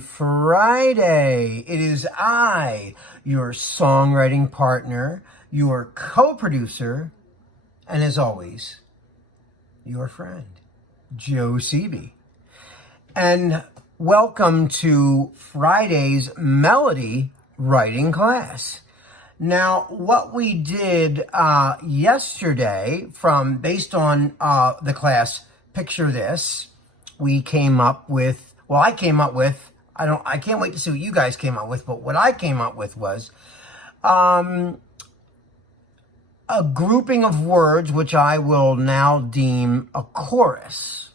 Friday. It is I, your songwriting partner, your co-producer, and as always, your friend, Joe Seavey. And welcome to Friday's melody writing class. Now, what we did yesterday, based on the class Picture This, we came up with, I can't wait to see what you guys came up with, but what I came up with was a grouping of words, which I will now deem a chorus,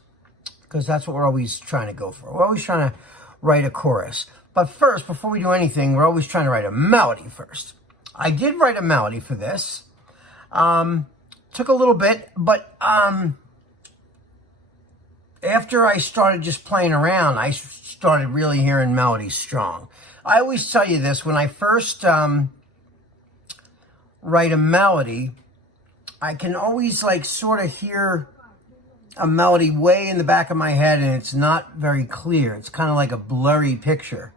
because that's what we're always trying to go for. We're always trying to write a chorus. But first, before we do anything, we're always trying to write a melody first. I did write a melody for this. Took a little bit, but after I started just playing around, I started really hearing melodies strong. I always tell you this, when I first write a melody, I can always sort of hear a melody way in the back of my head, and it's not very clear. It's kind of like a blurry picture,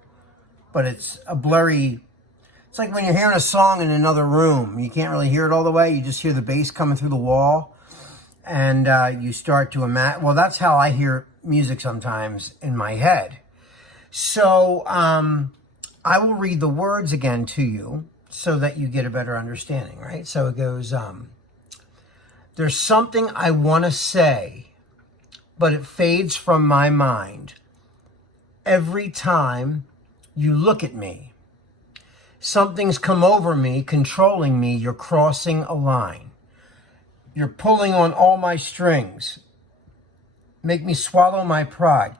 but it's a blurry. It's like when you're hearing a song in another room. You can't really hear it all the way. You just hear the bass coming through the wall. And you start to imagine. Well, that's how I hear music sometimes in my head. So I will read the words again to you so that you get a better understanding, right? So it goes, there's something I want to say, but it fades from my mind every time you look at me. Something's come over me, controlling me. You're crossing a line. You're pulling on all my strings. Make me swallow my pride.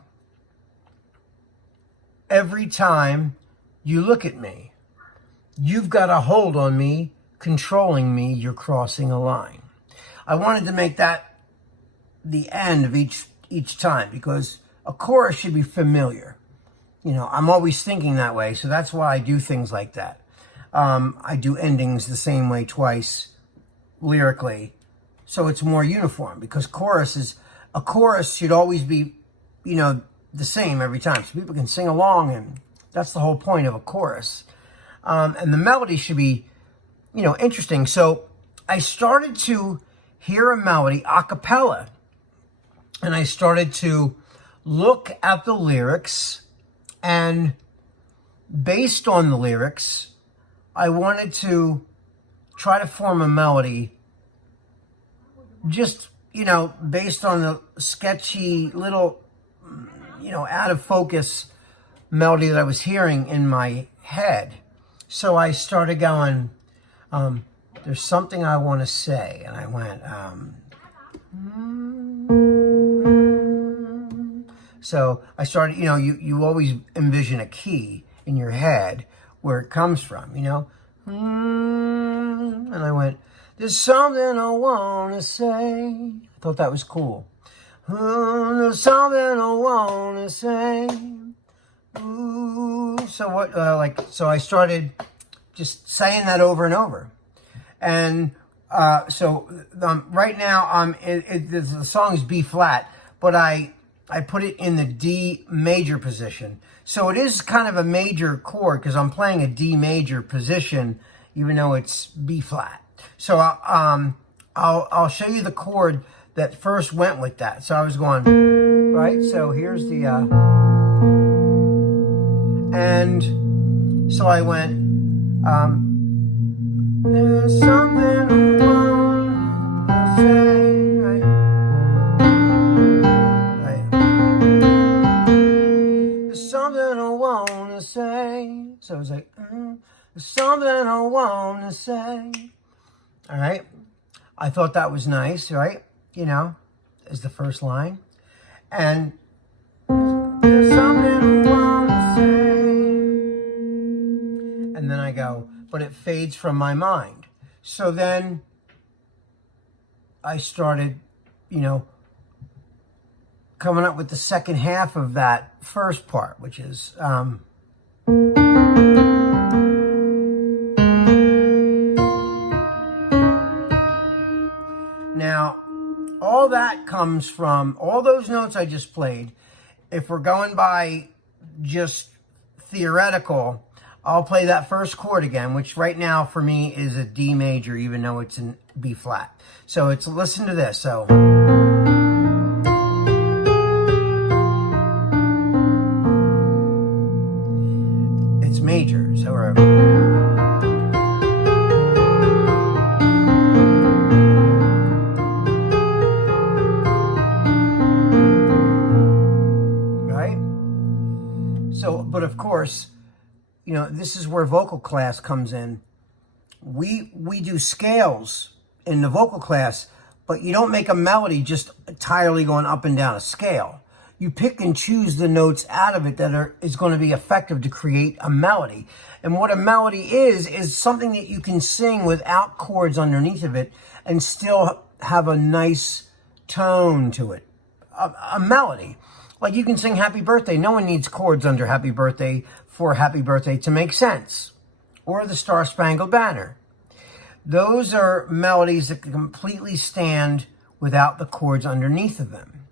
Every time you look at me, you've got a hold on me, controlling me. You're crossing a line. I wanted to make that the end of each time, because a chorus should be familiar. You know, I'm always thinking that way, so that's why I do things like that. I do endings the same way twice, lyrically, so it's more uniform, because a chorus should always be, the same every time, so people can sing along, and that's the whole point of a chorus. And the melody should be, interesting. So I started to hear a melody a cappella, and I started to look at the lyrics. And based on the lyrics, I wanted to try to form a melody just, based on the sketchy little, out of focus melody that I was hearing in my head. So I started going, there's something I want to say. And I went, So I started, you always envision a key in your head where it comes from, And I went, there's something I want to say. I thought that was cool. There's something I want to say. Ooh. So I started just saying that over and over. And right now, the song is B flat, but I put it in the D major position. So it is kind of a major chord, because I'm playing a D major position, even though it's B flat. So I'll show you the chord that first went with that. So I was going, right? So here's the, and so I went, there's something I want to say, right? Something I want to say. So it was like, there's something I want to say. All right. I thought that was nice, right? As the first line. And there's something I want to say. And then I go, but it fades from my mind. So then I started, coming up with the second half of that first part, which is now all that comes from all those notes I just played. If we're going by just theoretical, I'll play that first chord again, which right now for me is a D major, even though it's in B flat. So listen to this. So it's major. So we're right. So, but of course, you know, this is where vocal class comes in. We do scales in the vocal class, but you don't make a melody just entirely going up and down a scale. You pick and choose the notes out of it that is going to be effective to create a melody. And what a melody is something that you can sing without chords underneath of it and still have a nice tone to it. A melody. Like you can sing Happy Birthday. No one needs chords under Happy Birthday for Happy Birthday to make sense. Or the Star Spangled Banner. Those are melodies that can completely stand without the chords underneath of them.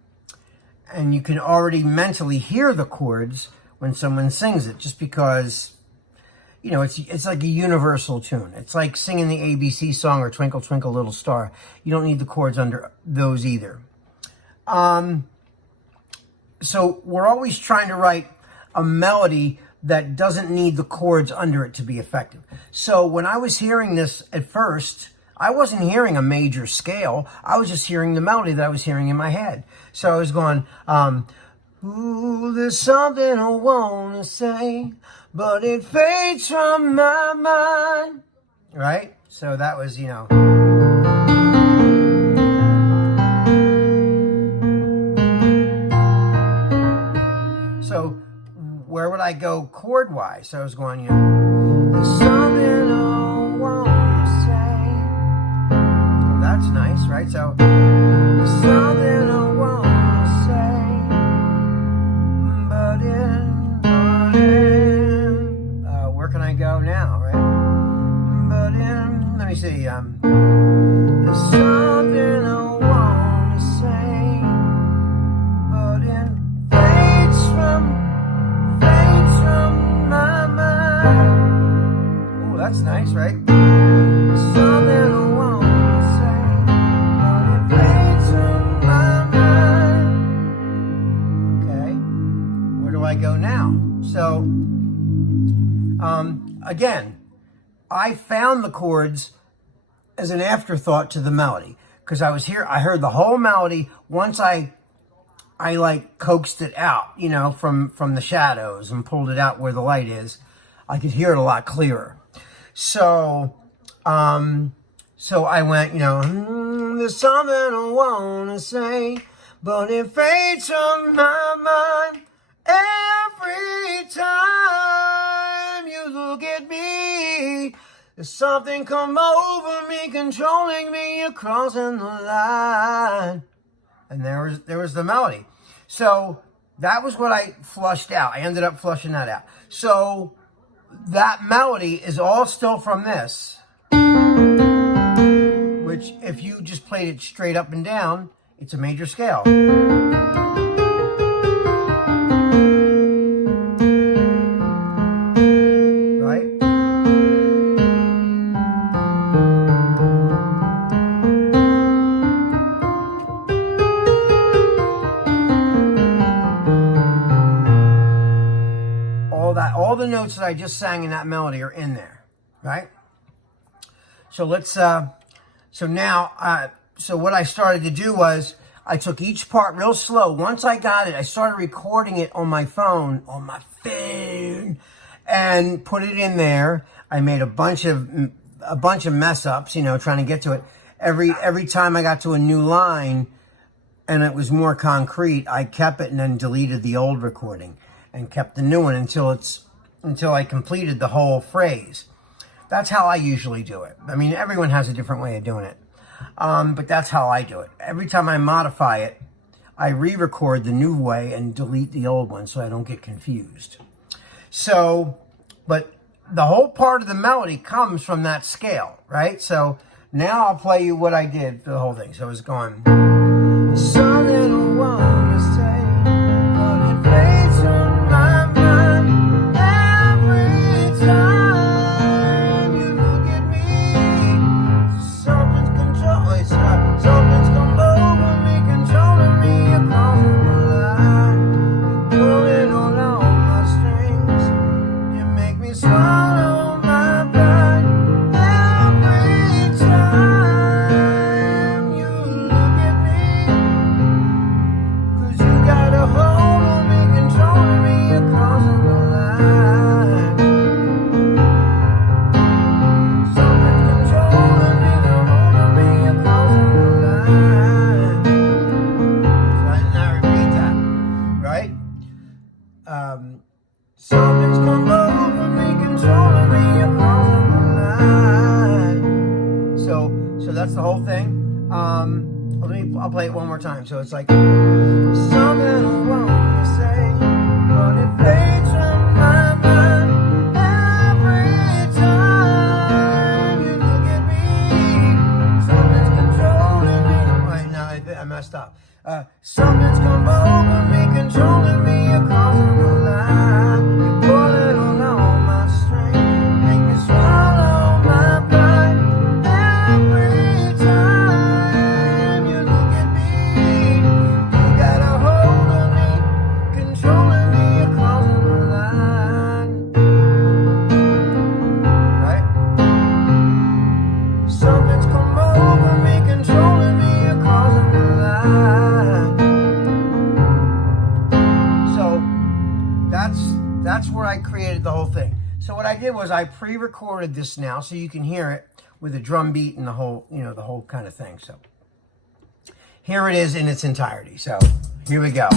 And you can already mentally hear the chords when someone sings it, just because, you know, it's like a universal tune. It's like singing the ABC song or Twinkle Twinkle Little Star. You don't need the chords under those either. So we're always trying to write a melody that doesn't need the chords under it to be effective. So when I was hearing this at first, I wasn't hearing a major scale. I was just hearing the melody that I was hearing in my head. So I was going, ooh, there's something I want to say, but it fades from my mind. Right? So that was, you know. So where would I go chord-wise? So I was going, you know, there's something I want to say. Well, that's nice, right? So there's something I want to say, where can I go now, right? Let me see, there's something I want to say, but it fades from my mind. Oh, that's nice, right? There's something I want to say, but it fades from my mind. Okay, where do I go now? So, again, I found the chords as an afterthought to the melody, because I heard the whole melody once I like coaxed it out, you know, from the shadows and pulled it out where the light is. I could hear it a lot clearer. So I went, you know, there's something I want to say, but it fades from my mind every time you look at me. There's something come over me, controlling me, you're crossing the line. And there was the melody. So that was what I flushed out. I ended up flushing that out. So that melody is all still from this, which if you just played it straight up and down, it's a major scale. All the notes that I just sang in that melody are in there, right? So so what I started to do was I took each part real slow. Once I got it, I started recording it on my phone, and put it in there. I made a bunch of mess ups, you know, trying to get to it. Every time I got to a new line and it was more concrete, I kept it and then deleted the old recording and kept the new one until I completed the whole phrase. That's how I usually do it. I mean, everyone has a different way of doing it. But that's how I do it. Every time I modify it, I re-record the new way and delete the old one so I don't get confused. So, but the whole part of the melody comes from that scale, right? So now I'll play you what I did for the whole thing. So it's going, something I want to say, but it fades from my mind. Something's come over me, controlling me across the line. So that's the whole thing. I'll play it one more time. So it's like something I want to say, but it fades from my mind every time you look at me. Something's controlling me. Right now I messed up. Something's come over me, controlling me across the line. You're pulling on all my strength, make me swallow my pride every time you look at me. You got a hold on me, controlling me across the line. Right? Something's come over me, controlling me across the line. So that's where I created the whole thing. So what I did was I pre-recorded this now so you can hear it with a drum beat and the whole, the whole kind of thing. So here it is in its entirety. So here we go.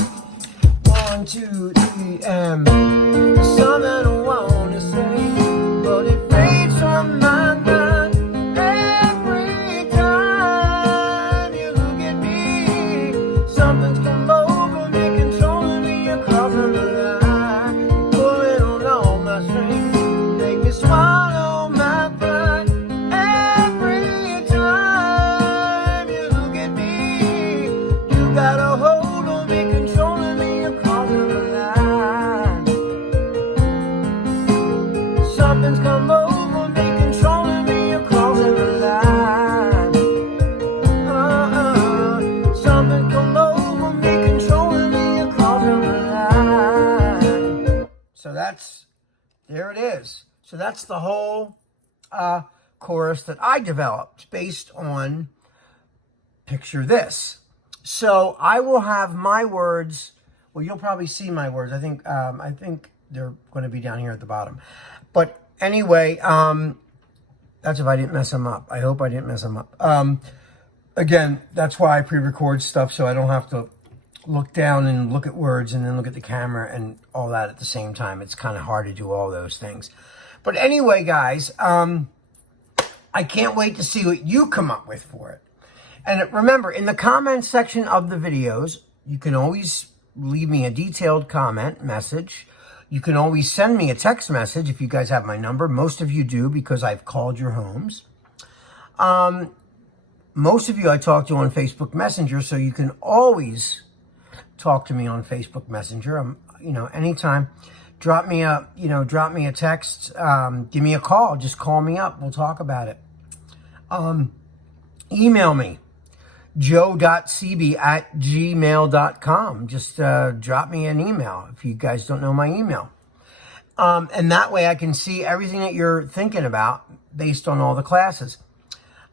1, 2, 3, and something I want to say, but it fades from my mind every time you look at me. Something's come over me, controlling me across the line, pulling on all my strings, make me swallow my pride every time you look at me. You got a hold on me, controlling me across the line. Something's come over me, controlling me across the line. Something come over me, controlling me across the line. So there it is. So that's the whole chorus that I developed based on Picture This. So I will have my words. Well, you'll probably see my words. I think they're going to be down here at the bottom. But anyway, that's if I didn't mess them up. I hope I didn't mess them up. Again, that's why I pre-record stuff, so I don't have to look down and look at words and then look at the camera and all that at the same time. It's kind of hard to do all those things. But anyway, guys, I can't wait to see what you come up with for it. And remember, in the comments section of the videos, you can always leave me a detailed comment message. You can always send me a text message if you guys have my number. Most of you do because I've called your homes. Most of you I talk to on Facebook Messenger, so you can always talk to me on Facebook Messenger. Anytime. Drop me a text. Give me a call. Just call me up. We'll talk about it. Email me, joe.cb@gmail.com. Just drop me an email if you guys don't know my email. And that way I can see everything that you're thinking about based on all the classes.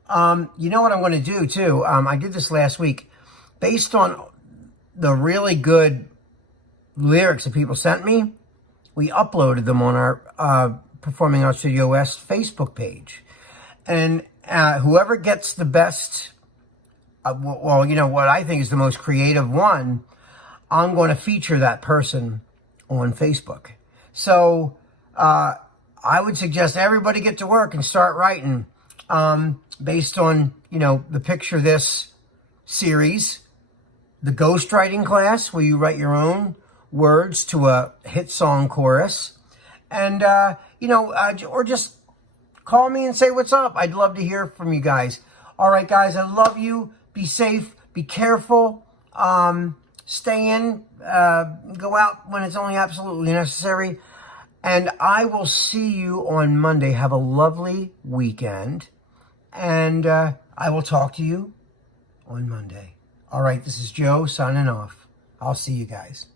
You know what I'm going to do too? I did this last week. Based on the really good lyrics that people sent me, we uploaded them on our Performing Arts Studio West Facebook page. And whoever gets the best, what I think is the most creative one, I'm going to feature that person on Facebook. So I would suggest everybody get to work and start writing based on, the Picture This series, the ghostwriting class where you write your own words to a hit song chorus, and, or just call me and say what's up. I'd love to hear from you guys. All right, guys, I love you. Be safe. Be careful. Stay in. Go out when it's only absolutely necessary. And I will see you on Monday. Have a lovely weekend. And I will talk to you on Monday. All right, this is Joe signing off. I'll see you guys.